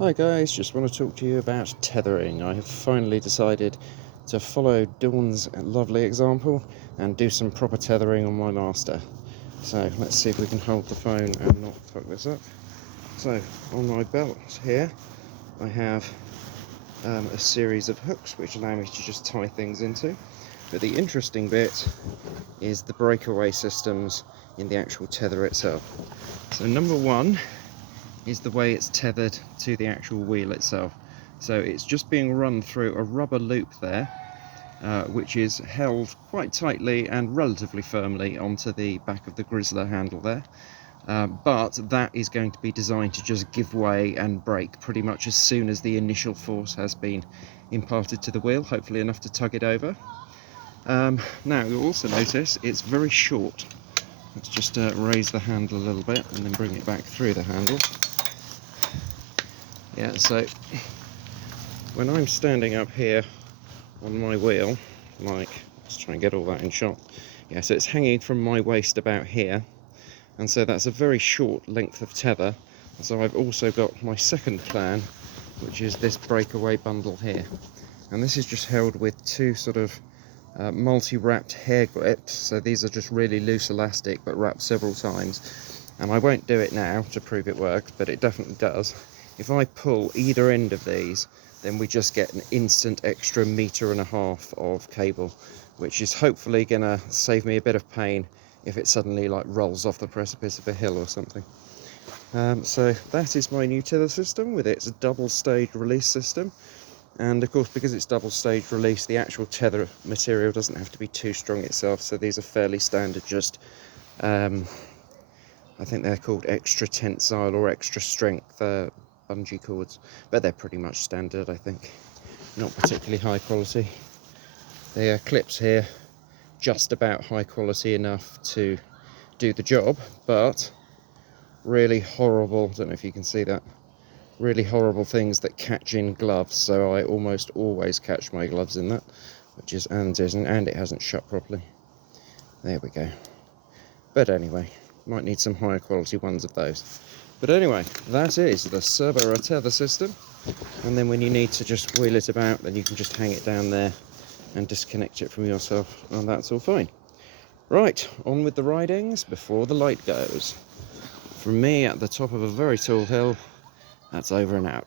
Hi guys, just want to talk to you about tethering. I have finally decided to follow Dawn's lovely example and do some proper tethering on my Master. So let's see if we can hold the phone and not fuck this up. So on my belt here I have a series of hooks which allow me to just tie things into. But the interesting bit is the breakaway systems in the actual tether itself. So number one is the way it's tethered to the actual wheel itself. So it's just being run through a rubber loop there, which is held quite tightly and relatively firmly onto the back of the Grizzler handle there. But that is going to be designed to just give way and break pretty much as soon as the initial force has been imparted to the wheel, hopefully enough to tug it over. Now you'll also notice it's very short. Let's just raise the handle a little bit and then bring it back through the handle. Yeah, so when I'm standing up here on my wheel, let's try and get all that in shot. Yeah, so it's hanging from my waist about here, and so that's a very short length of tether. So I've also got my second plan, which is this breakaway bundle here. And this is just held with two sort of multi-wrapped hair grips. So these are just really loose elastic, but wrapped several times. And I won't do it now to prove it works, but it definitely does. If I pull either end of these, then we just get an instant extra 1.5 meters of cable, which is hopefully gonna save me a bit of pain if it suddenly like rolls off the precipice of a hill or something. So that is my new tether system with its double stage release system. And of course, because it's double stage release, the actual tether material doesn't have to be too strong itself. So these are fairly standard, just I think they're called extra tensile or extra strength bungee cords, but they're pretty much standard, I think. Not particularly high quality. The clips here, just about high quality enough to do the job, but really horrible, I don't know if you can see that, really horrible things that catch in gloves, so I almost always catch my gloves in that, and it hasn't shut properly. There we go. But anyway, might need some higher quality ones of those. But anyway, that is the Cerberus tether system, and then when you need to just wheel it about, then you can just hang it down there and disconnect it from yourself, and that's all fine. Right, on with the ridings before the light goes. From me at the top of a very tall hill, that's over and out.